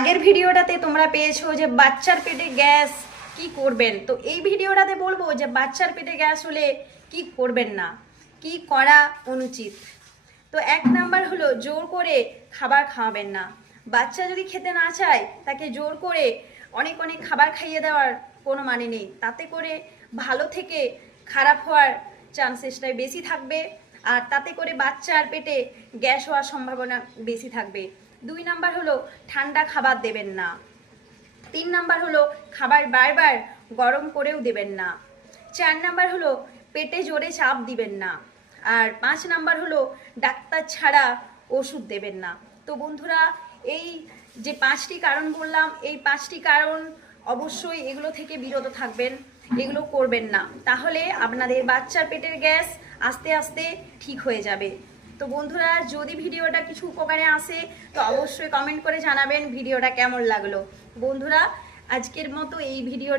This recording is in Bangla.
আগের ভিডিওটাতে তোমরা পেয়েছো যে বাচ্চার পেটে গ্যাস কি করবেন, তো এই ভিডিওটাতে বলবো যে বাচ্চার পেটে গ্যাস হলে কি করবেন না, কি করা অনুচিত। তো এক নাম্বার হলো জোর করে খাবার খাওয়াবেন না। বাচ্চা যদি খেতে না চায় তাকে জোর করে অনেক অনেক খাবার খাইয়ে দেওয়ার কোনো মানে নেই, তাতে করে ভালো থেকে খারাপ হওয়ার চান্সেসটাই বেশি থাকবে, আর তাতে করে বাচ্চার পেটে গ্যাস হওয়ার সম্ভাবনা বেশি থাকবে। 2 নাম্বার হলো ঠান্ডা খাবার দেবেন না। 3 নাম্বার হলো খাবার বারবার গরম করেও দেবেন না। 4 নাম্বার হলো পেটে জোরে চাপ দিবেন না। আর 5 নাম্বার হলো ডাক্তার ছাড়া ওষুধ দেবেন না। তো বন্ধুরা, এই যে 5টি কারণ বললাম, এই 5টি কারণ অবশ্যই এগুলো থেকে বিরত থাকবেন, এগুলো করবেন না, তাহলে আপনাদের বাচ্চার পেটের গ্যাস আস্তে আস্তে ঠিক হয়ে যাবে। তো বন্ধুরা, যদি ভিডিওটা কিছু উপকারে আসে তো অবশ্যই কমেন্ট করে জানাবেন ভিডিওটা কেমন লাগলো। বন্ধুরা, আজকের মতো এই ভিডিওটা